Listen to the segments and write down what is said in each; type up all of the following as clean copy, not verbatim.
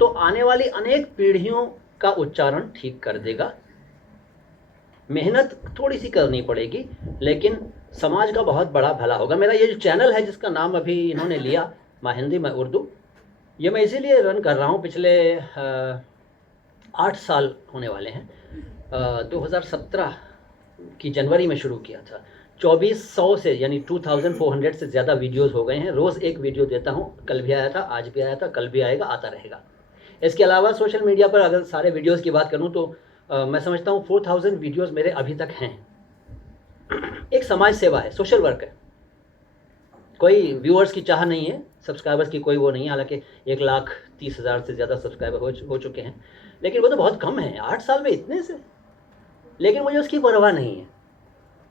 तो आने वाली अनेक पीढ़ियों का उच्चारण ठीक कर देगा। मेहनत थोड़ी सी करनी पड़ेगी, लेकिन समाज का बहुत बड़ा भला होगा। मेरा ये जो चैनल है जिसका नाम अभी इन्होंने लिया, माँ हिंदी मैं उर्दू, ये मैं इसीलिए रन कर रहा हूँ। पिछले 8 साल होने वाले हैं। 2017 की जनवरी में शुरू किया था। 2400 से यानी 2400 से ज़्यादा वीडियोस हो गए हैं। रोज़ एक वीडियो देता हूँ। कल भी आया था, आज भी आया था, कल भी आएगा, आता रहेगा। इसके अलावा सोशल मीडिया पर अगर सारे वीडियोस की बात करूँ तो मैं समझता हूँ 4000 वीडियोस मेरे अभी तक हैं। एक समाज सेवा है, सोशल वर्क है। कोई व्यूअर्स की चाह नहीं है, सब्सक्राइबर्स की कोई वो नहीं है। हालांकि 1,30,000 से ज़्यादा सब्सक्राइबर हो चुके हैं, लेकिन वो तो बहुत कम है 8 साल में इतने से। लेकिन मुझे उसकी परवाह नहीं है।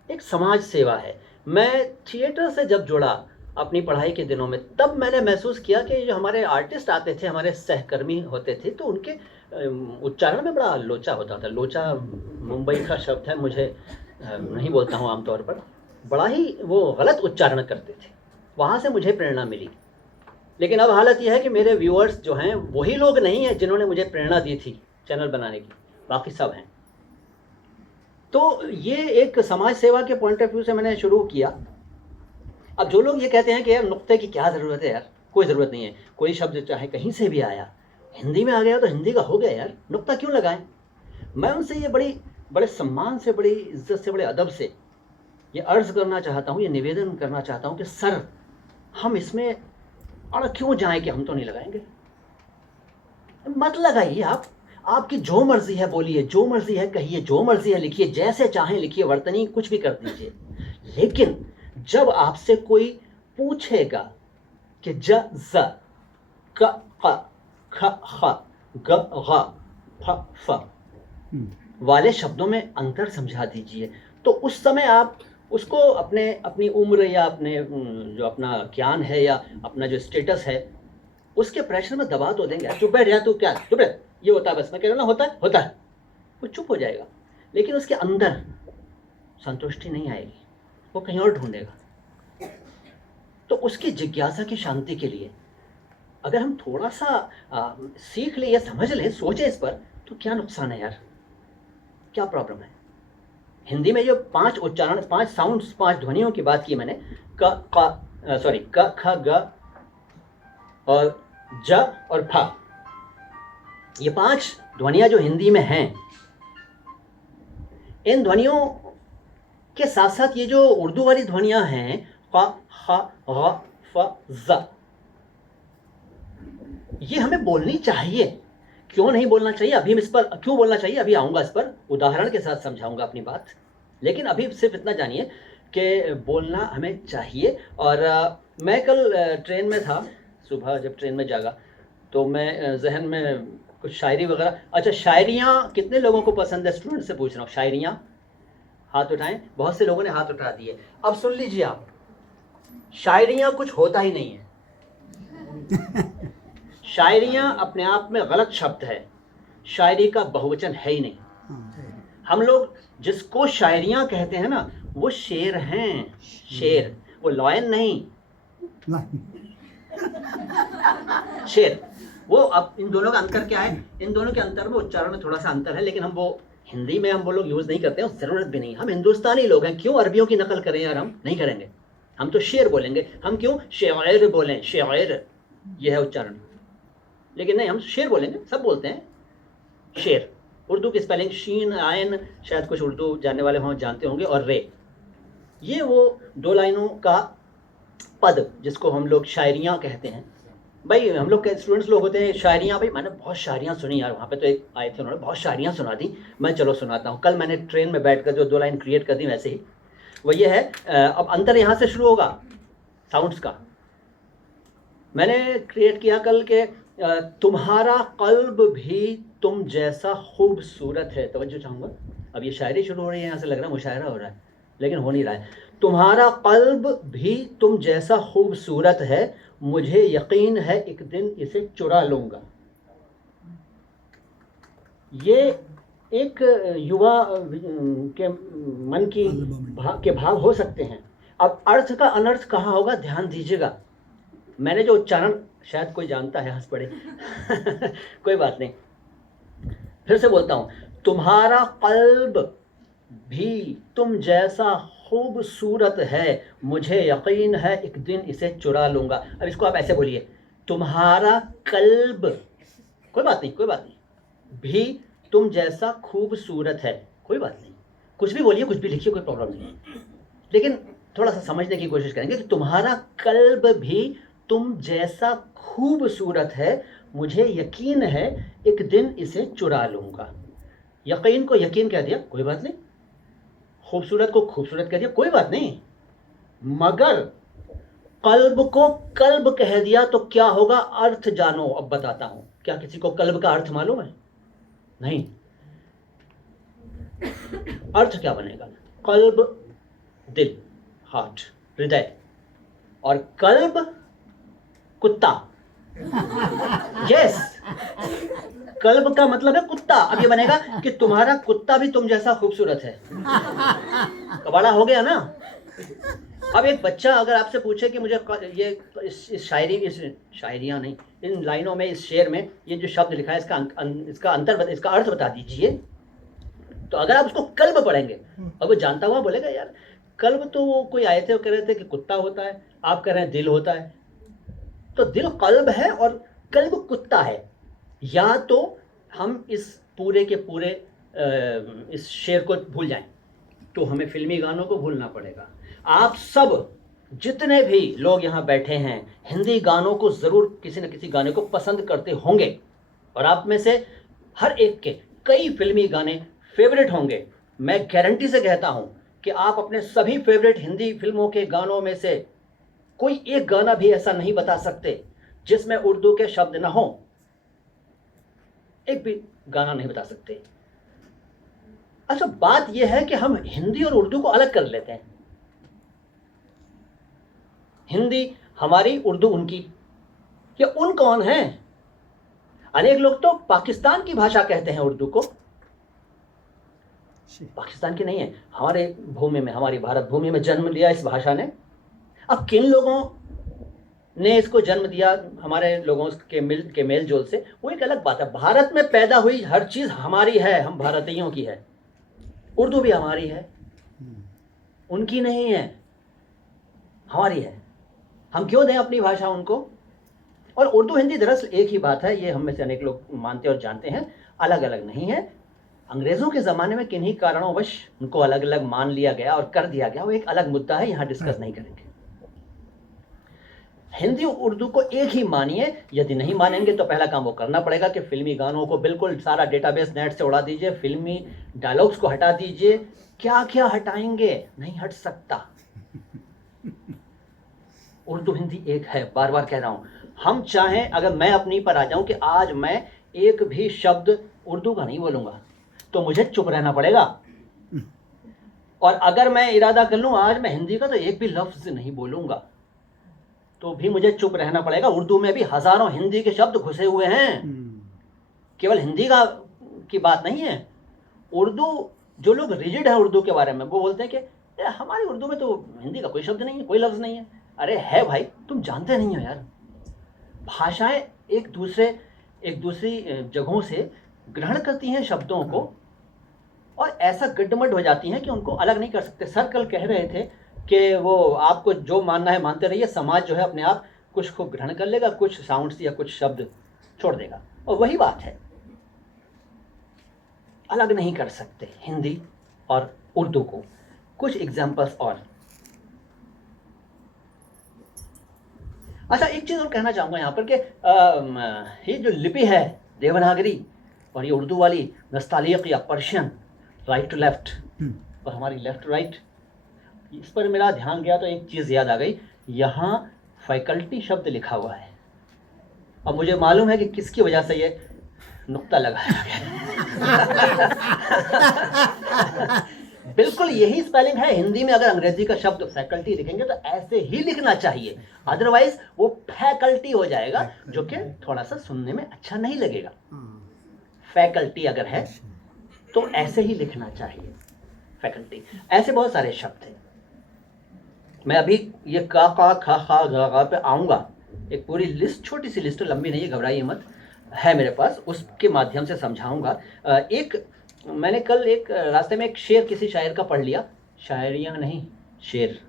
एक समाज सेवा है। मैं थिएटर से जब जुड़ा अपनी पढ़ाई के दिनों में, तब मैंने महसूस किया कि जो हमारे आर्टिस्ट आते थे, हमारे सहकर्मी होते थे, तो उनके उच्चारण में बड़ा लोचा होता था। लोचा मुंबई का शब्द है, मुझे नहीं बोलता हूँ आमतौर पर। बड़ा ही वो गलत उच्चारण करते थे। वहाँ से मुझे प्रेरणा मिली। लेकिन अब हालत यह है कि मेरे व्यूअर्स जो हैं वही लोग नहीं हैं जिन्होंने मुझे प्रेरणा दी थी चैनल बनाने की, बाकी सब हैं। तो ये एक समाज सेवा के पॉइंट ऑफ व्यू से मैंने शुरू किया। अब जो लोग ये कहते हैं कि यार नुक्ते की क्या ज़रूरत है, यार कोई ज़रूरत नहीं है। कोई शब्द चाहे कहीं से भी आया, हिंदी में आ गया तो हिंदी का हो गया, यार नुक्ता क्यों लगाएं। मैं उनसे ये बड़े सम्मान से, बड़ी इज्जत से, बड़े अदब से ये अर्ज़ करना चाहता हूँ, ये निवेदन करना चाहता हूँ कि सर, हम इसमें अड़ क्यों जाएं कि हम तो नहीं लगाएंगे। मत लगाइए। आप, आपकी जो मर्जी है बोलिए, जो मर्जी है कहिए, जो मर्जी है लिखिए, जैसे चाहें लिखिए, वर्तनी कुछ भी कर दीजिए। लेकिन जब आपसे कोई पूछेगा कि ज ज क ख ख ख ग घ फ फ वाले शब्दों में अंतर समझा दीजिए। तो उस समय आप उसको अपनी उम्र या अपने जो अपना ज्ञान है या अपना जो स्टेटस है, उसके प्रेशर में दबा तो देंगे। चुप बैठ जा, तू क्या चुप रह, ये होता है बस। मैं कह रहा ना, होता है, वो चुप हो जाएगा। लेकिन उसके अंदर संतुष्टि नहीं आएगी, वो कहीं और ढूंढेगा। तो उसकी जिज्ञासा की शांति के लिए अगर हम थोड़ा सा सीख ले या समझ ले, सोचे इस पर, तो क्या नुकसान है यार, क्या प्रॉब्लम है। हिंदी में जो 5 उच्चारण, 5 साउंड्स, 5 ध्वनियों की बात की मैंने, क ख ग और ज और फ, ये 5 ध्वनियां जो हिंदी में हैं, इन ध्वनियों के साथ साथ ये जो उर्दू वाली ध्वनियां हैं, क ख ग फ ज, ये हमें बोलनी चाहिए। क्यों नहीं बोलना चाहिए, अभी हम इस पर क्यों बोलना चाहिए, अभी आऊँगा इस पर, उदाहरण के साथ समझाऊंगा अपनी बात। लेकिन अभी सिर्फ इतना जानिए कि बोलना हमें चाहिए। और मैं कल ट्रेन में था, सुबह जब ट्रेन में जागा तो मैं जहन में कुछ शायरी वगैरह। अच्छा, शायरियाँ कितने लोगों को पसंद है, स्टूडेंट से पूछ रहा हूँ। शायरियाँ हाथ उठाएं। बहुत से लोगों ने हाथ उठा दिए। अब सुन लीजिए आप, शायरियाँ कुछ होता ही नहीं है। शायरियाँ अपने आप में गलत शब्द है, शायरी का बहुवचन है ही नहीं। हम लोग जिसको शायरियाँ कहते हैं ना, वो शेर हैं, शेर, वो लॉयन नहीं, शेर। वो, अब इन दोनों का अंतर क्या है, इन दोनों के अंतर में उच्चारण में थोड़ा सा अंतर है, लेकिन हम वो हिंदी में हम वो लोग यूज़ नहीं करते हैं, ज़रूरत भी नहीं। हम हिंदुस्तानी लोग हैं, क्यों अरबियों की नकल करें यार, हम नहीं करेंगे। हम तो शेर बोलेंगे। हम क्यों शेर बोलें, शेर, ये है उच्चारण। लेकिन नहीं, हम शेर बोलेंगे, सब बोलते हैं शेर। उर्दू की स्पेलिंग शीन आयन, शायद कुछ उर्दू जानने वाले हों जानते होंगे, और रे, ये वो 2 लाइनों का पद जिसको हम लोग शायरियाँ कहते हैं। भाई हम लोग के स्टूडेंट्स लोग होते हैं, शायरियाँ, भाई मैंने बहुत शायरियाँ सुनी यार, वहाँ पे तो एक आए थे, उन्होंने बहुत शायरियाँ सुना दी, मैं चलो सुनाता हूँ। कल मैंने ट्रेन में बैठ कर जो 2 लाइन क्रिएट कर दी, वैसे ही वो ये है। अब अंतर यहाँ से शुरू होगा साउंड्स का। मैंने क्रिएट किया कल के तुम्हारा कल्ब भी तुम जैसा खूबसूरत है। तवज्जो चाहूँगा, अब ये शायरी शुरू हो रही है, यहाँ से लग रहा है मुशायरा हो रहा है, लेकिन हो नहीं रहा है। तुम्हारा कल्ब भी तुम जैसा खूबसूरत है, मुझे यकीन है एक दिन इसे चुरा लूँगा। ये एक युवा के मन की भाव हो सकते हैं। अब अर्थ का अनर्थ कहाँ होगा, ध्यान दीजिएगा। मैंने जो उच्चारण शायद कोई जानता है, हंस पड़े। कोई बात नहीं, फिर से बोलता हूँ, तुम्हारा कल्ब भी तुम जैसा खूबसूरत है, मुझे यकीन है एक दिन इसे चुरा लूंगा। अब इसको आप ऐसे बोलिए, तुम्हारा कल्ब, कोई बात नहीं, कोई बात नहीं, भी तुम जैसा खूबसूरत है, कोई बात नहीं, कुछ भी बोलिए, कुछ भी लिखिए, कोई प्रॉब्लम नहीं है, लेकिन थोड़ा सा समझने की कोशिश करेंगे कि तुम्हारा कल्ब भी तुम जैसा खूबसूरत है, मुझे यकीन है एक दिन इसे चुरा लूंगा। यकीन को यकीन कह दिया, कोई बात नहीं, खूबसूरत को खूबसूरत कह दिया, कोई बात नहीं, मगर कल्ब को कल्ब कह दिया तो क्या होगा, अर्थ जानो। अब बताता हूं, क्या किसी को कल्ब का अर्थ मालूम है? नहीं। अर्थ क्या बनेगा? कल्ब दिल, हार्ट, हृदय, और कल्ब कुत्ता। यस, कल्ब का मतलब है कुत्ता। अब ये बनेगा कि तुम्हारा कुत्ता भी तुम जैसा खूबसूरत है। तो बड़ा हो गया ना। अब एक बच्चा अगर आपसे पूछे कि मुझे ये इस शायरियाँ नहीं, इन लाइनों में, इस शेर में ये जो शब्द लिखा है, इसका अर्थ बता दीजिए, तो अगर आप उसको कल्ब पढ़ेंगे और वो जानता हुआ बोलेगा, यार कल्ब तो वो कोई आए थे, वो कह रहे थे कि कुत्ता होता है, आप कह रहे हैं दिल होता है, तो दिल कल्ब है और कल्ब कुत्ता है। या तो हम इस पूरे के पूरे इस शेर को भूल जाएं, तो हमें फिल्मी गानों को भूलना पड़ेगा। आप सब जितने भी लोग यहाँ बैठे हैं, हिंदी गानों को ज़रूर किसी न किसी गाने को पसंद करते होंगे, और आप में से हर एक के कई फिल्मी गाने फेवरेट होंगे। मैं गारंटी से कहता हूँ कि आप अपने सभी फेवरेट हिंदी फिल्मों के गानों में से कोई एक गाना भी ऐसा नहीं बता सकते जिसमें उर्दू के शब्द ना हो। एक भी गाना नहीं बता सकते। अच्छा, बात यह है कि हम हिंदी और उर्दू को अलग कर लेते हैं। हिंदी हमारी, उर्दू उनकी। ये उन कौन है? अनेक लोग तो पाकिस्तान की भाषा कहते हैं उर्दू को। पाकिस्तान की नहीं है, हमारे भूमि में, हमारी भारत भूमि में जन्म लिया इस भाषा ने। अब किन लोगों ने इसको जन्म दिया, हमारे लोगों के मेल जोल से, वो एक अलग बात है। भारत में पैदा हुई हर चीज हमारी है, हम भारतीयों की है। उर्दू भी हमारी है, उनकी नहीं है, हमारी है। हम क्यों दें अपनी भाषा उनको? और उर्दू हिंदी दरअसल एक ही बात है, ये हम में से अनेक लोग मानते और जानते हैं, अलग अलग नहीं है। अंग्रेजों के ज़माने में किन्हीं कारणों उनको अलग अलग मान लिया गया और कर दिया गया, वो एक अलग मुद्दा है, यहाँ डिस्कस नहीं करेंगे। हिंदी और उर्दू को एक ही मानिए। यदि नहीं मानेंगे तो पहला काम वो करना पड़ेगा कि फिल्मी गानों को बिल्कुल सारा डेटाबेस नेट से उड़ा दीजिए, फिल्मी डायलॉग्स को हटा दीजिए। क्या क्या हटाएंगे? नहीं हट सकता। उर्दू हिंदी एक है, बार बार कह रहा हूं। हम चाहें, अगर मैं अपनी पर आ जाऊं कि आज मैं एक भी शब्द उर्दू का नहीं बोलूंगा, तो मुझे चुप रहना पड़ेगा। और अगर मैं इरादा कर लूं आज मैं हिंदी का तो एक भी लफ्ज नहीं बोलूंगा, तो भी मुझे चुप रहना पड़ेगा। उर्दू में भी हजारों हिंदी के शब्द घुसे हुए हैं, केवल हिंदी का की बात नहीं है। उर्दू, जो लोग रिजिड है उर्दू के बारे में, वो बोलते हैं कि हमारी उर्दू में तो हिंदी का कोई शब्द नहीं है, कोई लफ्ज नहीं है। अरे है भाई, तुम जानते नहीं हो यार। भाषाएं एक दूसरी जगहों से ग्रहण करती हैं शब्दों को, और ऐसा गड्ढमड हो जाती हैं कि उनको अलग नहीं कर सकते। सर कल कह रहे थे कि वो आपको जो मानना है मानते रहिए, समाज जो है अपने आप कुछ को ग्रहण कर लेगा, कुछ साउंड्स या कुछ शब्द छोड़ देगा, और वही बात है, अलग नहीं कर सकते हिंदी और उर्दू को। कुछ एग्जाम्पल्स और। अच्छा, एक चीज़ और कहना चाहूँगा यहाँ पर कि ये जो लिपि है देवनागरी, और ये उर्दू वाली नस्तालिक या पर्शियन, राइट टू लेफ्ट, और हमारी लेफ्ट टू राइट, इस पर मेरा ध्यान गया तो एक चीज़ याद आ गई। यहाँ फैकल्टी शब्द लिखा हुआ है, अब मुझे मालूम है कि किसकी वजह से ये नुक्ता लगाया गया। बिल्कुल यही स्पेलिंग है हिंदी में। अगर अंग्रेजी का शब्द फैकल्टी लिखेंगे तो ऐसे ही लिखना चाहिए, अदरवाइज वो फैकल्टी हो जाएगा, जो कि थोड़ा सा सुनने में अच्छा नहीं लगेगा। फैकल्टी अगर है तो ऐसे ही लिखना चाहिए, फैकल्टी। ऐसे बहुत सारे शब्द हैं। मैं अभी ये का खा खा गा गा पे आऊँगा, एक पूरी लिस्ट, छोटी सी लिस्ट, लंबी नहीं है, घबराइए मत, है मेरे पास, उसके माध्यम से समझाऊंगा। एक मैंने कल एक रास्ते में एक शेर किसी शायर का पढ़ लिया, शायरियाँ नहीं, शेर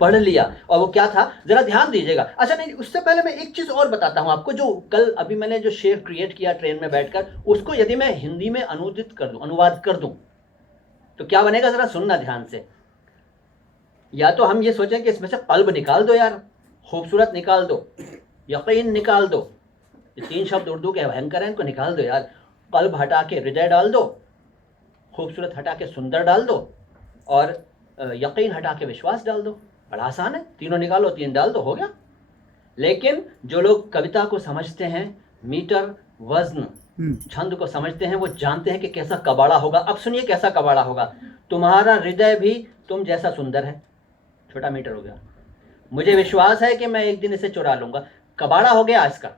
पढ़ लिया, और वो क्या था जरा ध्यान दीजिएगा। अच्छा नहीं, उससे पहले मैं एक चीज और बताता हूं आपको, जो कल अभी मैंने जो शेर क्रिएट किया ट्रेन में बैठकर, उसको यदि मैं हिंदी में अनुदित कर दूं, अनुवाद कर दूं, तो क्या बनेगा, जरा सुनना ध्यान से। या तो हम ये सोचें कि इसमें से कल्ब निकाल दो यार, खूबसूरत निकाल दो, यकीन निकाल दो, ये 3 शब्द उर्दू के भयंकर हैं, इनको निकाल दो यार। कल्ब हटा के हृदय डाल दो, खूबसूरत हटा के सुंदर डाल दो, और यकीन हटा के विश्वास डाल दो। बड़ा आसान है, तीनों निकालो, 3 डाल दो, हो गया। लेकिन जो लोग कविता को समझते हैं, मीटर, वजन, छंद को समझते हैं, वो जानते हैं कि कैसा कबाड़ा होगा। अब सुनिए कैसा कबाड़ा होगा। तुम्हारा हृदय भी तुम जैसा सुंदर है, छोटा मीटर हो गया। मुझे विश्वास है कि मैं एक दिन इसे चुरा लूंगा, कबाड़ा हो गया इसका।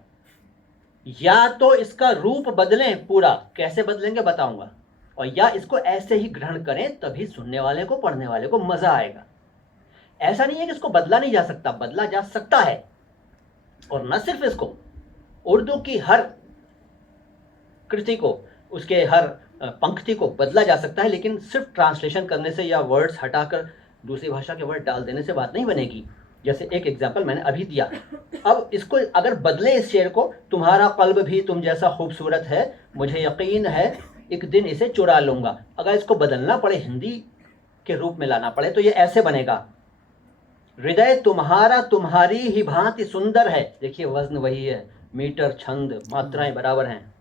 या तो इसका रूप बदलें पूरा, कैसे बदलेंगे बताऊंगा, और या इसको ऐसे ही ग्रहण करें, तभी सुनने वाले को, पढ़ने वाले को मजा आएगा। ऐसा नहीं है कि इसको बदला नहीं जा सकता, बदला जा सकता है। और न सिर्फ इसको, उर्दू की हर कृति को, उसके हर पंक्ति को बदला जा सकता है, लेकिन सिर्फ ट्रांसलेशन करने से या वर्ड्स हटाकर दूसरी भाषा के वर्ड डाल देने से बात नहीं बनेगी। जैसे एक एग्जाम्पल मैंने अभी दिया। अब इसको अगर बदले, इस शेर को, तुम्हारा कल्ब भी तुम जैसा खूबसूरत है, मुझे यकीन है एक दिन इसे चुरा लूंगा। अगर इसको बदलना पड़े, हिंदी के रूप में लाना पड़े, तो ये ऐसे बनेगा। हृदय तुम्हारा तुम्हारी ही भांति सुंदर है, देखिए वजन वही है, मीटर, छंद, मात्राएं बराबर हैं।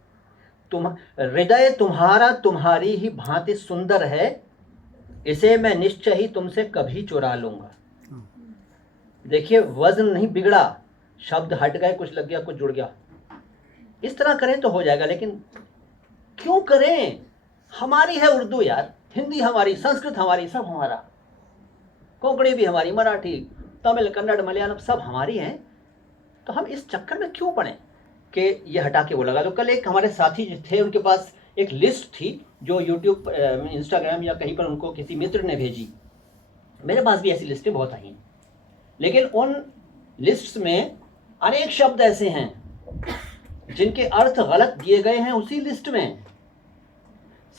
तुम हृदय तुम्हारा तुम्हारी ही भांति सुंदर है, इसे मैं निश्चय ही तुमसे कभी चुरा लूंगा। देखिए वजन नहीं बिगड़ा, शब्द हट गए, कुछ लग गया, कुछ जुड़ गया। इस तरह करें तो हो जाएगा, लेकिन क्यों करें? हमारी है उर्दू यार, हिंदी हमारी, संस्कृत हमारी, सब हमारा, कोंकणी भी हमारी, मराठी, तमिल, कन्नड़, मलयालम सब हमारी हैं। तो हम इस चक्कर में क्यों पड़े कि ये हटा के वो लगा दो। कल एक हमारे साथी थे, उनके पास एक लिस्ट थी जो यूट्यूब, इंस्टाग्राम या कहीं पर उनको किसी मित्र ने भेजी। मेरे पास भी ऐसी लिस्टें बहुत आई हैं, लेकिन उन लिस्ट्स में अनेक शब्द ऐसे हैं जिनके अर्थ गलत दिए गए हैं उसी लिस्ट में।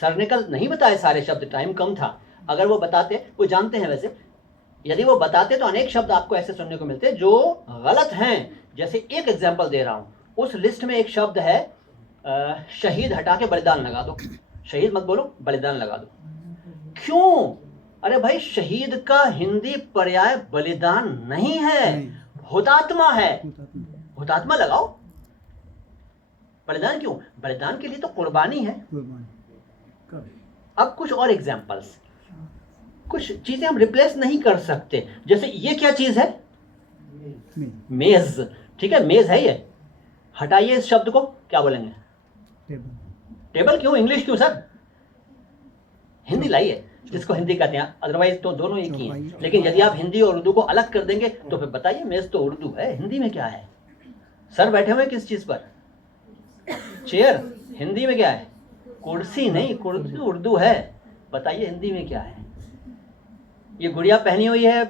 सर ने कल नहीं बताए सारे शब्द, टाइम कम था। अगर वो बताते, वो जानते हैं वैसे, यदि वो बताते तो अनेक शब्द आपको ऐसे सुनने को मिलते जो गलत हैं। जैसे एक एग्जांपल दे रहा हूं, उस लिस्ट में एक शब्द है शहीद हटा के बलिदान लगा दो। शहीद मत बोलो, बलिदान लगा दो। क्यों? अरे भाई, शहीद का हिंदी पर्याय बलिदान नहीं है, हुतात्मा है। हुतात्मा लगाओ, बलिदान क्यों? बलिदान के लिए तो कुर्बानी है। अब कुछ और एग्जांपल्स, कुछ चीजें हम रिप्लेस नहीं कर सकते। जैसे ये क्या चीज है? मेज। ठीक है, मेज है ये, हटाइए इस शब्द को, क्या बोलेंगे? टेबल क्यों? इंग्लिश क्यों सर? हिंदी लाइए, जिसको हिंदी कहते हैं, अदरवाइज तो दोनों एक ही हैं। लेकिन यदि आप हिंदी और उर्दू को अलग कर देंगे तो फिर बताइए, मेज तो उर्दू है, हिंदी में क्या है? सर बैठे हुए किस चीज पर? चेयर। हिंदी में क्या है? कुर्सी नहीं, कुर्सी उर्दू है। बताइए हिंदी में क्या है? ये गुड़िया पहनी हुई है,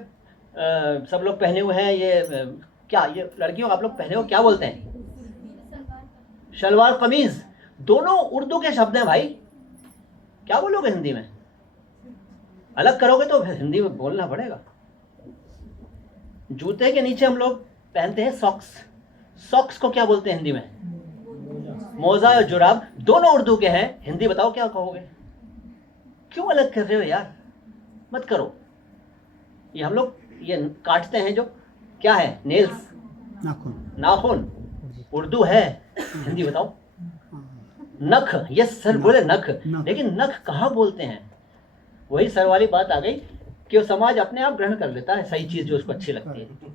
सब लोग पहने हुए हैं, ये क्या, ये लड़कियों आप लोग पहने हो, क्या बोलते हैं? शलवार कमीज। दोनों उर्दू के शब्द हैं भाई, क्या बोलोगे हिंदी में? अलग करोगे तो हिंदी में बोलना पड़ेगा। जूते के नीचे हम लोग पहनते हैं सॉक्स। सॉक्स को क्या बोलते हैं हिंदी में? मोजा और जुराब। दोनों उर्दू के हैं, हिंदी बताओ क्या कहोगे? क्यों अलग कर रहे हो यार? मत करो। ये हम लोग ये काटते हैं जो, क्या है? नेल्स, नाखून, उर्दू है, हिंदी बताओ? नख। यस सर बोले नख, लेकिन नख कहाँ बोलते हैं? वही सर वाली बात आ गई कि वो समाज अपने आप ग्रहण कर लेता है सही चीज जो उसको अच्छी लगती है।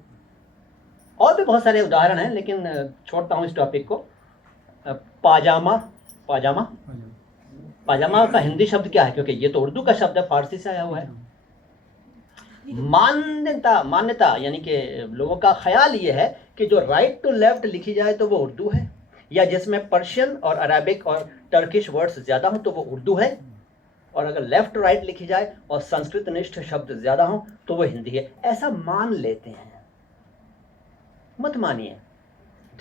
और भी बहुत सारे उदाहरण हैं, लेकिन छोड़ता हूँ इस टॉपिक को। पाजामा। पाजामा, पाजामा का हिंदी शब्द क्या है? क्योंकि ये तो उर्दू का शब्द है, फारसी से आया हुआ है। मान्यता, मान्यता यानी कि लोगों का ख्याल ये है कि जो राइट टू लेफ्ट लिखी जाए तो वो उर्दू है, या जिसमें पर्शियन और अरेबिक और टर्किश वर्ड्स ज़्यादा हो तो वो उर्दू है, और अगर लेफ्ट राइट लिखी जाए और संस्कृत निष्ठ शब्द ज़्यादा हो तो वो हिंदी है। ऐसा मान लेते हैं, मत मानिए।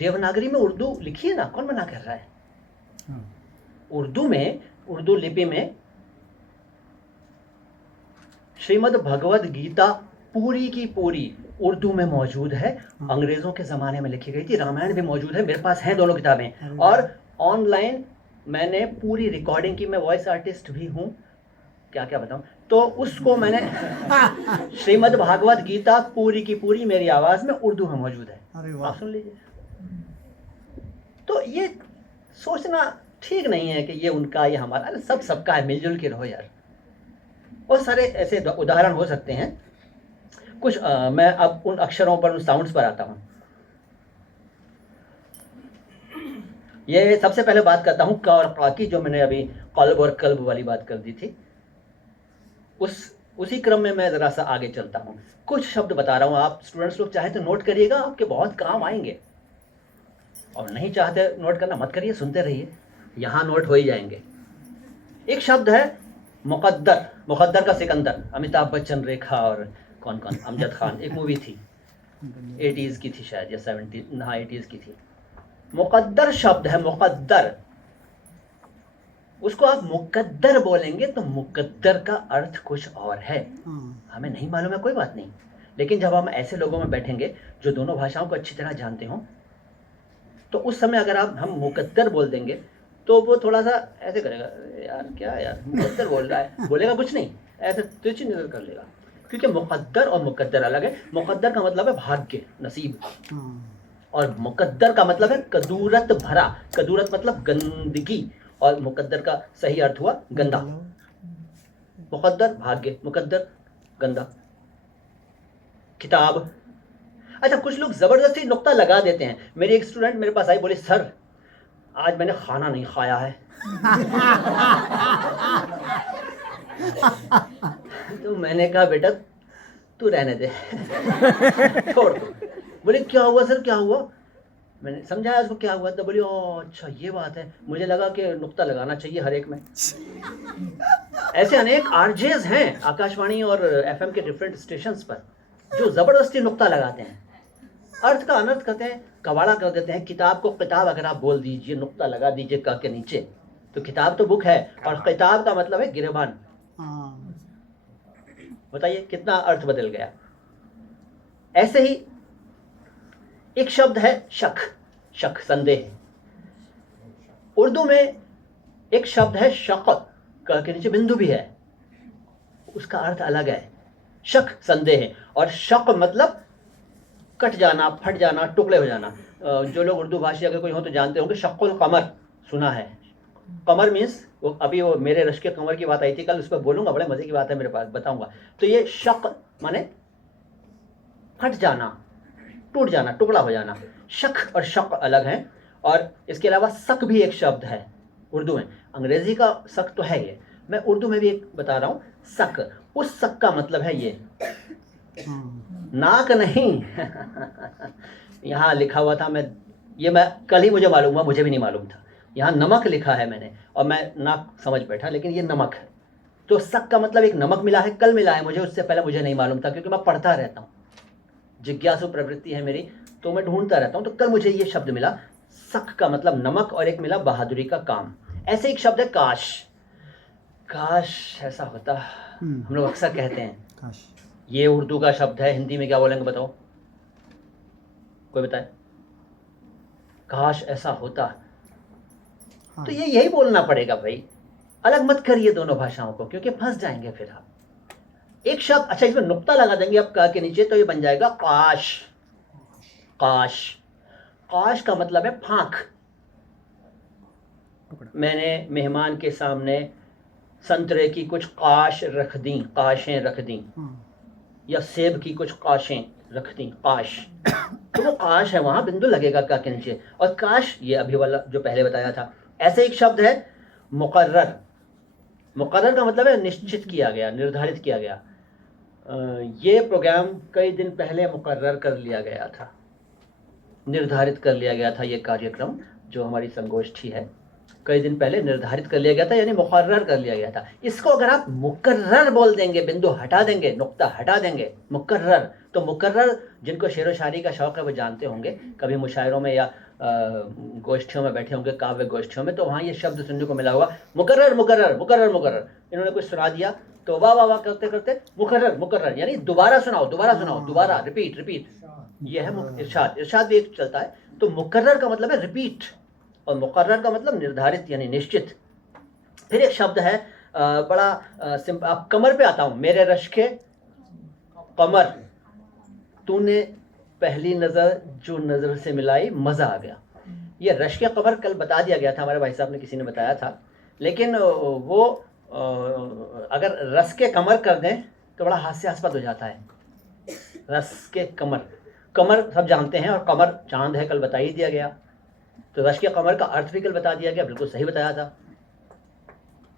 देवनागरी में उर्दू लिखी है ना, कौन मना कर रहा है? उर्दू में, उर्दू लिपि में श्रीमद् भगवद गीता पूरी की पूरी उर्दू में मौजूद है। अंग्रेजों के ज़माने में लिखी गई थी। रामायण भी मौजूद है, मेरे पास हैं दोनों किताबें। और ऑनलाइन मैंने पूरी रिकॉर्डिंग की, मैं वॉइस आर्टिस्ट भी हूँ, क्या क्या बताऊँ, तो उसको मैंने श्रीमद् भागवत गीता पूरी की पूरी मेरी आवाज़ में उर्दू में मौजूद है, आप सुन लीजिए। तो ये सोचना ठीक नहीं है कि ये उनका ये हमारा, अरे सब सबका है, मिलजुल के रहो यार। बहुत सारे ऐसे उदाहरण हो सकते हैं कुछ। मैं अब उन अक्षरों पर, उन साउंड्स पर आता हूँ। ये सबसे पहले बात करता हूँ क और क़ा की, जो मैंने अभी क़ल्ब और कल्ब वाली बात कर दी थी। उसी क्रम में मैं ज़रा सा आगे चलता हूँ। कुछ शब्द बता रहा हूँ, आप स्टूडेंट्स लोग चाहे तो नोट करिएगा, आपके बहुत काम आएंगे। और नहीं चाहते नोट करना, मत करिए, सुनते रहिए, यहाँ नोट हो ही जाएंगे। एक शब्द है मुक़द्दर। मुक़द्दर का सिकंदर, अमिताभ बच्चन, रेखा और कौन कौन, अमजद खान, एक मूवी थी 80s की थी शायद, या 70, हाँ 80s की थी। मुक़द्दर शब्द है, मुक़द्दर। उसको आप मुक़द्दर बोलेंगे तो मुक़द्दर का अर्थ कुछ और है। हमें नहीं मालूम है, कोई बात नहीं, लेकिन जब हम ऐसे लोगों में बैठेंगे जो दोनों भाषाओं को अच्छी तरह जानते हों, तो उस समय अगर हम मुक़द्दर बोल देंगे तो वो थोड़ा सा ऐसे करेगा, यार क्या यार मुक़द्दर बोल रहा है, बोलेगा कुछ नहीं, ऐसे तिरछी नज़र कर लेगा। क्योंकि मुक़द्दर और मुक़द्दर अलग है। मुक़द्दर का मतलब है भाग्य, नसीब, और मुक़द्दर का मतलब है कदूरत भरा। कदूरत मतलब गंदगी, और मुक़द्दर का सही अर्थ हुआ गंदा। मुक़द्दर भाग्य, मुक़द्दर गंदा। किताब। अच्छा, कुछ लोग ज़बरदस्ती नुक्ता लगा देते हैं। मेरी एक स्टूडेंट मेरे पास आई, बोली सर आज मैंने खाना नहीं खाया है। तो मैंने कहा बेटा तू रहने दे, छोड़ दो। बोले क्या हुआ सर, क्या हुआ? मैंने समझाया उसको क्या हुआ, तो बोली ओ अच्छा ये बात है, मुझे लगा कि नुक्ता लगाना चाहिए हर एक में। ऐसे अनेक आरजेज हैं आकाशवाणी और एफएम के डिफरेंट स्टेशंस पर जो ज़बरदस्ती नुक्ता लगाते हैं, अर्थ का अनर्थ करते हैं, कवाड़ा कर देते हैं। किताब को किताब अगर आप बोल दीजिए, नुक्ता लगा दीजिए क के नीचे, तो किताब तो बुक है, और किताब का मतलब है गिरबान। बताइए कितना अर्थ बदल गया। ऐसे ही एक शब्द है शक। शक संदेह। उर्दू में एक शब्द है शक, क के नीचे बिंदु भी है, उसका अर्थ अलग है। शक संदेह, और शक मतलब कट जाना, फट जाना, टुकड़े हो जाना। जो लोग उर्दू भाषी अगर कोई हो तो जानते होंगे, शक्कुल कमर सुना है। कमर मीन्स अभी वो मेरे रश के कमर की बात आई थी कल, उस पर बोलूँगा, बड़े मज़े की बात है मेरे पास, बताऊँगा। तो ये शक माने फट जाना, टूट जाना, टुकड़ा हो जाना। शक और शक अलग हैं। और इसके अलावा सक भी एक शब्द है उर्दू में। अंग्रेज़ी का सक तो है ये, मैं उर्दू में भी एक बता रहा हूँ, सक। उस सक का मतलब है ये नाक नहीं। यहाँ लिखा हुआ था, मैं कल ही मुझे मालूम हुआ, मुझे भी नहीं मालूम था। यहाँ नमक लिखा है मैंने, और मैं नाक समझ बैठा, लेकिन ये नमक है। तो सक का मतलब एक नमक मिला है, कल मिला है मुझे, उससे पहले मुझे नहीं मालूम था, क्योंकि मैं पढ़ता रहता हूँ, जिज्ञासु प्रवृत्ति है मेरी, तो मैं ढूंढता रहता हूँ। तो कल मुझे ये शब्द मिला, सक का मतलब नमक, और एक मिला बहादुरी का काम। ऐसे एक शब्द है काश। काश ऐसा होता, हम लोग अक्सर कहते हैं। काश ये उर्दू का शब्द है, हिंदी में क्या बोलेंगे बताओ, कोई बताए? काश ऐसा होता। हाँ। तो ये यही बोलना पड़ेगा भाई, अलग मत करिए दोनों भाषाओं को, क्योंकि फंस जाएंगे फिर आप। एक शब्द, अच्छा इसमें नुक्ता लगा देंगे आप का के नीचे, तो ये बन जाएगा काश। काश, काश का मतलब है फांक। मैंने मेहमान के सामने संतरे की कुछ काश रख दी, काशें रख दी, या सेब की कुछ काशें रख दी, काश। तो वो काश है, वहां बिंदु लगेगा का के नीचे। और काश ये अभी वाला जो पहले बताया था। ऐसे एक शब्द है मुकर्रर। मुकर्रर का मतलब है निश्चित किया गया, निर्धारित किया गया। ये प्रोग्राम कई दिन पहले मुकर्रर कर लिया गया था, निर्धारित कर लिया गया था। ये कार्यक्रम जो हमारी संगोष्ठी है, कई दिन पहले निर्धारित कर लिया गया था, यानी मुकर्रर कर लिया गया था। इसको अगर आप मुकर्रर बोल देंगे, बिंदु हटा देंगे, नुक्ता हटा देंगे, मुकर्रर, तो मुकर्रर जिनको शेर व शायरी का शौक़ है वो जानते होंगे, कभी मुशायरों में या गोष्ठियों में बैठे होंगे, काव्य गोष्ठियों में, तो वहाँ ये शब्द सुनने को मिला होगा, मुकर्रर मुकर्रर मुकर्रर मुकर्रर। इन्होंने कुछ सुना दिया तो वाह वाह वाह करते करते मुकर्रर मुकर्रर, यानी दोबारा सुनाओ दोबारा, रिपीट रिपीट। ये है इरशाद। इरशाद भी एक चलता है। तो मुकर्रर का मतलब है रिपीट, और मुकर्रर का मतलब निर्धारित यानी निश्चित। फिर एक शब्द है बड़ा अब कमर पे आता हूँ, मेरे रश के कमर, तूने पहली नज़र जो नज़र से मिलाई मज़ा आ गया। ये रश के कमर कल बता दिया गया था, हमारे भाई साहब ने किसी ने बताया था, लेकिन वो अगर रस के कमर कर दें तो बड़ा हास्यास्पद हो जाता है। रस के कमर, कमर सब जानते हैं, और कमर चांद है, कल बता ही दिया गया। तो रश के कमर का अर्थ भी कल बता दिया गया, बिल्कुल सही बताया था।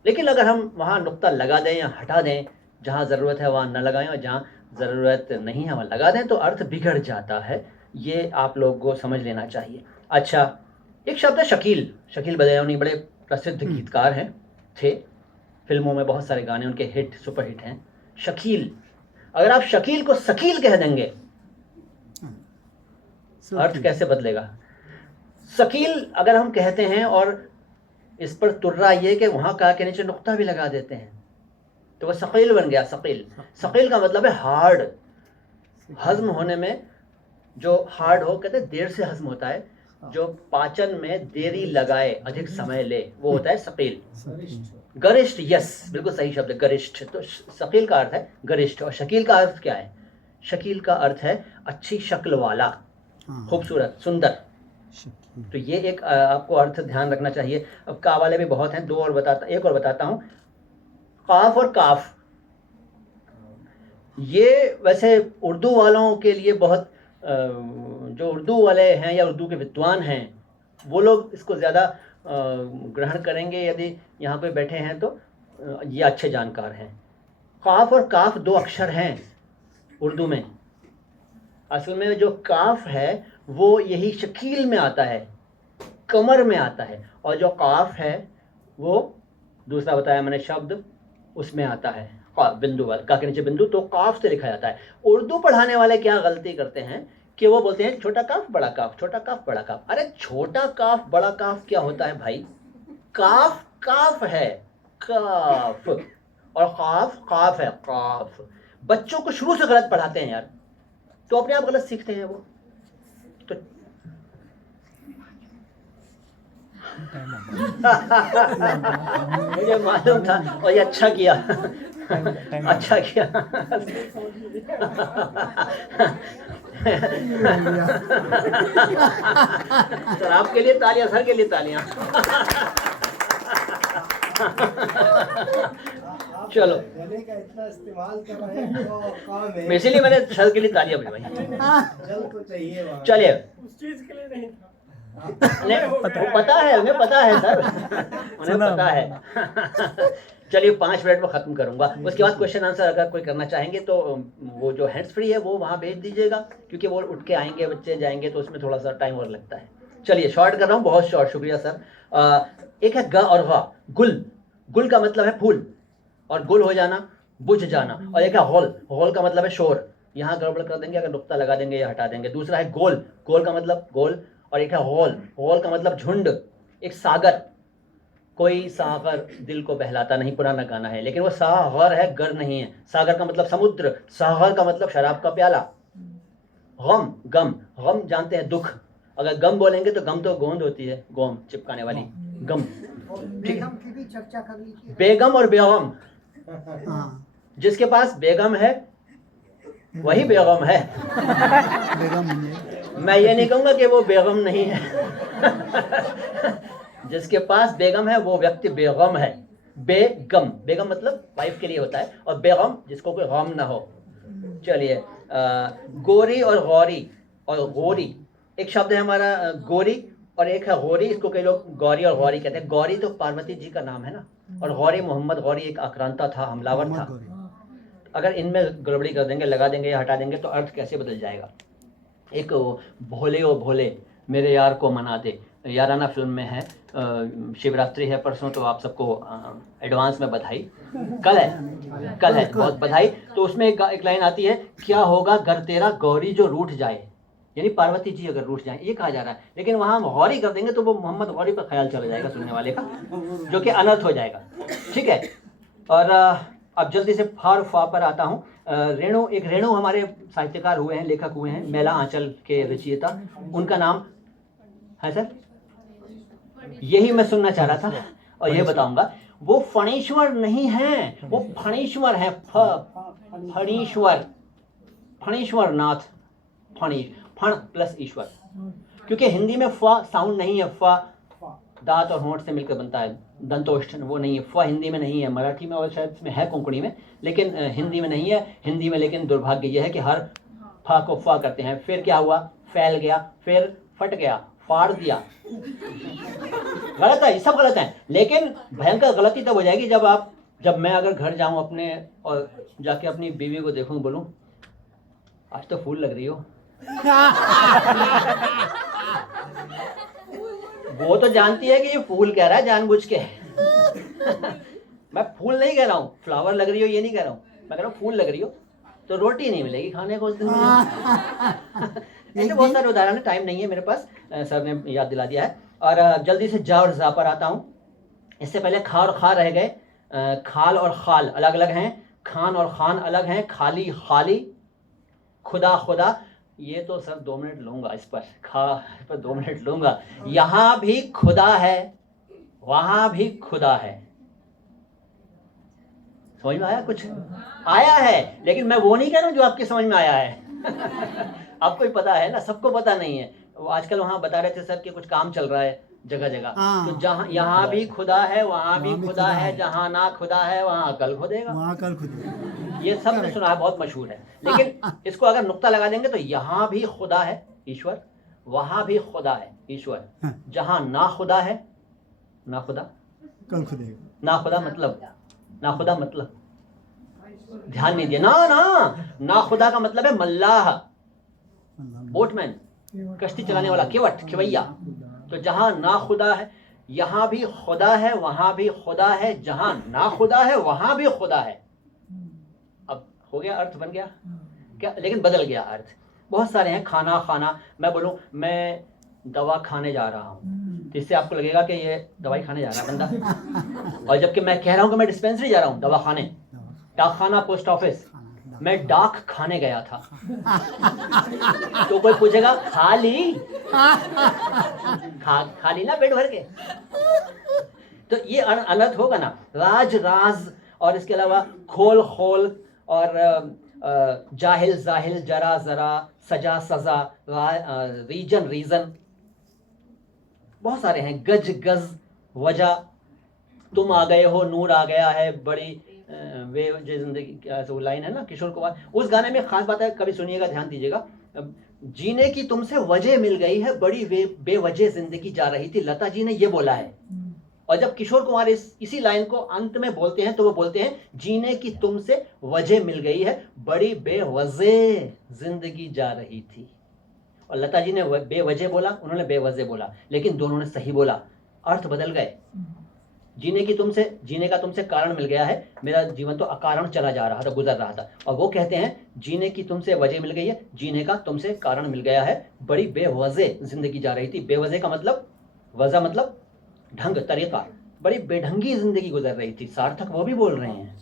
लेकिन अगर हम वहाँ नुक्ता लगा दें या हटा दें, जहाँ ज़रूरत है वहाँ न लगाएं, और जहाँ ज़रूरत नहीं है वहाँ लगा दें, तो अर्थ बिगड़ जाता है। ये आप लोगों को समझ लेना चाहिए। अच्छा, एक शब्द है शकील। शकील बदायूनी बड़े प्रसिद्ध गीतकार हैं, थे, फिल्मों में बहुत सारे गाने उनके हिट, सुपर हिट हैं। शकील, अगर आप शकील को शकील कह देंगे, अर्थ कैसे बदलेगा? शकील अगर हम कहते हैं और इस पर तुर्रा ये कि वहाँ का के नीचे नुक्ता भी लगा देते हैं, तो वह शकील बन गया। शकील, शकील का मतलब है हार्ड, हजम होने में जो हार्ड हो, कहते हैं देर से हजम होता है, जो पाचन में देरी लगाए, अधिक समय ले, वो होता है शकील। गरिष्ठ, यस बिल्कुल सही शब्द है, गरिष्ठ। तो शकील का अर्थ है गरिष्ठ। और शकील का अर्थ क्या है? शकील का अर्थ है अच्छी शक्ल वाला, खूबसूरत, सुंदर। तो ये एक आपको अर्थ ध्यान रखना चाहिए। अब का वाले भी बहुत हैं, एक और बताता हूँ। काफ और काफ, ये वैसे उर्दू वालों के लिए बहुत जो उर्दू वाले हैं या उर्दू के विद्वान हैं, वो लोग इसको ज़्यादा ग्रहण करेंगे, यदि यहाँ पे बैठे हैं तो ये अच्छे जानकार हैं। काफ और काफ दो अक्षर हैं उर्दू में। असल में जो काफ है वो यही शकील में आता है, कमर में आता है, और जो काफ है वो दूसरा बताया मैंने शब्द, उसमें आता है बिंदु वाला, का के नीचे बिंदु, तो काफ से लिखा जाता है। उर्दू पढ़ाने वाले क्या गलती करते हैं कि वो बोलते हैं छोटा काफ बड़ा काफ, छोटा काफ बड़ा काफ। अरे छोटा काफ बड़ा काफ क्या होता है भाई? काफ काफ है, काफ, और काफ काफ है, काफ। बच्चों को शुरू से गलत पढ़ाते हैं यार, तो अपने आप गलत सीखते हैं वो। तो मुझे मालूम था, और ये अच्छा किया, अच्छा किया। सर आपके लिए तालियां, सर के लिए तालियां। चलो, का इतना इस्तेमाल कर रहे हैं तो काम है, इसीलिए मैंने सर के लिए तालियां भी भाई। जल तो चाहिए। चलिए, उस चीज के लिए नहीं था, पता है, उन्हें पता है सर, उन्हें पता है। चलिए 5 मिनट में ख़त्म करूंगा, उसके बाद क्वेश्चन आंसर अगर कोई करना चाहेंगे तो वो जो हैंड्स फ्री है वो वहाँ भेज दीजिएगा, क्योंकि वो उठ के आएंगे, बच्चे जाएंगे, तो उसमें थोड़ा सा टाइम और लगता है। चलिए शॉर्ट कर रहा हूँ, बहुत शॉर्ट, शुक्रिया सर। एक है ग और गा। गुल, गुल का मतलब है फूल, और गुल हो जाना, बुझ जाना। और एक है हॉल, हॉल का मतलब है शोर, यहाँ गड़बड़ कर देंगे अगर नुक्ता लगा देंगे या हटा देंगे। दूसरा है गोल, गोल का मतलब गोल, और एक है हॉल, हॉल का मतलब झुंड। एक सागर, कोई सागर दिल को बहलाता नहीं, पुराना गाना है, लेकिन वो सागर है, गर नहीं है। सागर का मतलब समुद्र, सागर का मतलब शराब का प्याला। गम, गम, गम जानते हैं दुख, अगर गम बोलेंगे तो गम तो गोंद होती है, गोम चिपकाने वाली, गम। बेगम की भी चर्चा कर लीजिए। बेगम और बेगम, जिसके पास बेगम है वही बेगम है। मैं ये नहीं कहूँगा कि वो बेगम नहीं है। जिसके पास बेगम है वो व्यक्ति बेगम है। बेगम, बेगम मतलब वाइफ के लिए होता है, और बेगम जिसको कोई गम ना हो। चलिए, गोरी और गौरी, और गौरी एक शब्द है हमारा, गोरी, और एक है गौरी, इसको कई लोग गौरी और गौरी कहते हैं। गौरी तो पार्वती जी का नाम है ना, और गौरी मोहम्मद गौरी एक आक्रांता था, हमलावर था। अगर इनमें गड़बड़ी कर देंगे, लगा देंगे या हटा देंगे तो अर्थ कैसे बदल जाएगा। एक भोले ओ भोले मेरे यार को मना दे, याराना फिल्म में है। शिवरात्रि है परसों, तो आप सबको एडवांस में बधाई। कल है बहुत बधाई। तो उसमें एक लाइन आती है, क्या होगा घर तेरा गौरी जो रूठ जाए। यानी पार्वती जी अगर रूठ जाएं, ये कहा जा रहा है। लेकिन वहाँ हम गौरी कर देंगे तो वो मोहम्मद गौरी पर ख्याल चला जाएगा सुनने वाले का, जो कि अनर्थ हो जाएगा। ठीक है, और अब जल्दी से फार फा पर आता हूँ। रेणु हमारे साहित्यकार हुए हैं, लेखक हुए हैं, मेला आंचल के रचयिता, उनका नाम है सर, यही मैं सुनना चाह रहा था और ये बताऊंगा। वो फणीश्वर नहीं है, वो फणीश्वर है। फणीश्वर, फणीश्वर नाथ, फण प्लस ईश्वर, क्योंकि हिंदी में फ साउंड नहीं है। फ दांत और होंठ से मिलकर बनता है, दंतोष्ठ, वो नहीं है। फ हिंदी में नहीं है, मराठी में और शायद इसमें है, कोंकणी में, लेकिन हिंदी में नहीं है। हिंदी में लेकिन दुर्भाग्य यह है कि हर फा को फ करते हैं। फिर क्या हुआ, फैल गया, फिर फट गया, फाड़ दिया। गलत है, ये सब गलत है। लेकिन भयंकर गलती तब हो जाएगी जब मैं अगर घर जाऊं अपने और जाके अपनी बीवी को देखूं, बोलूं आज तो फूल लग रही हो। वो तो जानती है कि ये फूल कह रहा है जानबूझ के। मैं फूल नहीं कह रहा हूँ, फ्लावर लग रही हो ये नहीं कह रहा हूँ, मैं कह रहा हूँ फूल लग रही हो। तो रोटी नहीं मिलेगी खाने को उस दिन। ऐसे बहुत सारे उदाहरण है, टाइम नहीं है मेरे पास, सर ने याद दिला दिया है। और जल्दी से जा और जा पर आता हूँ। इससे पहले खा और खा रह गए। खाल और खाल अलग अलग हैं, खान और खान अलग हैं, खाली खाली, खुदा खुदा। ये तो सर 2 मिनट लूंगा इस पर, खा पर 2 मिनट लूंगा। यहाँ भी खुदा है, वहां भी खुदा है। समझ में आया? कुछ आया है, लेकिन मैं वो नहीं कह रहा हूँ जो आपकी समझ में आया है। आपको ही पता है ना, सबको पता नहीं है। आजकल वहाँ बता रहे थे सर कि कुछ काम चल रहा है जगह जगह, तो जहाँ यहाँ भी खुदा है वहाँ भी खुदा है, जहाँ ना खुदा है वहाँ अकल खुदेगा, वहाँ अकल खुदेगा। ये सब ने सुना है, बहुत मशहूर है। लेकिन इसको अगर नुक्ता लगा देंगे तो यहाँ भी खुदा है ईश्वर, वहाँ भी खुदा है ईश्वर, जहाँ ना खुदा है ना खुदा कल खुदेगा। ना खुदा मतलब ध्यान नहीं दिया ना खुदा का मतलब है मल्लाह, बोटमैन, कश्ती चलाने वाला, केवट, खेवैया। तो जहां ना खुदा है यहाँ भी खुदा है, वहां भी खुदा है, जहां ना खुदा है वहां भी खुदा है। अब हो गया, अर्थ बन गया क्या? लेकिन बदल गया अर्थ। बहुत सारे हैं, खाना खाना। मैं बोलूं मैं दवा खाने जा रहा हूं, तो इससे आपको लगेगा कि ये दवाई खाने जा रहा है बंदा, और जबकि मैं कह रहा हूं कि मैं डिस्पेंसरी जा रहा हूं, दवा खाने, डाक खाना, पोस्ट ऑफिस। मैं डाक खाने गया था। तो कोई पूछेगा खाली खाली ना, पेट भर के। तो ये अनर्थ होगा ना। राज राज, और इसके अलावा खोल खोल, और जाहिल जाहिल, जरा जरा, सजा सजा, रीजन रीजन, बहुत सारे हैं। गज गज, वजह, तुम आ गए हो, नूर आ गया है, बड़ी वे जो जिंदगी, वो लाइन है ना किशोर कुमार, उस गाने में खास बात है, कभी सुनिएगा, ध्यान दीजिएगा। जीने की तुमसे वजह मिल गई है, बड़ी बेवजह जिंदगी जा रही थी, लता जी ने ये बोला है। और जब किशोर कुमार इसी लाइन को अंत में बोलते हैं तो वो बोलते हैं जीने की तुमसे वजह मिल गई है, बड़ी बेवजह जिंदगी जा रही थी। और लता जी ने बेवजह बोला, उन्होंने बेवजह बोला, लेकिन दोनों ने सही बोला, अर्थ बदल गए। जीने का तुमसे कारण मिल गया है, मेरा जीवन तो अकारण चला जा रहा था, गुजर रहा था। और वो कहते हैं जीने की तुमसे वजह मिल गई है, जीने का तुमसे कारण मिल गया है, बड़ी बेवजह जिंदगी जा रही थी। बेवजह का मतलब, वजह मतलब ढंग, तरीका, बड़ी बेढंगी जिंदगी गुजर रही थी। सार्थक वो भी बोल रहे हैं।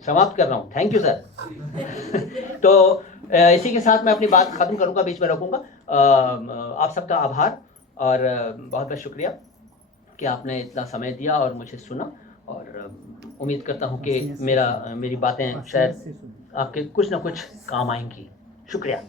समाप्त कर रहा हूँ, थैंक यू सर। तो इसी के साथ मैं अपनी बात खत्म करूंगा, बीच में रोकूंगा। आप सबका आभार और बहुत बहुत शुक्रिया कि आपने इतना समय दिया और मुझे सुना, और उम्मीद करता हूँ कि मेरी बातें शायद आपके कुछ ना कुछ काम आएंगी। शुक्रिया।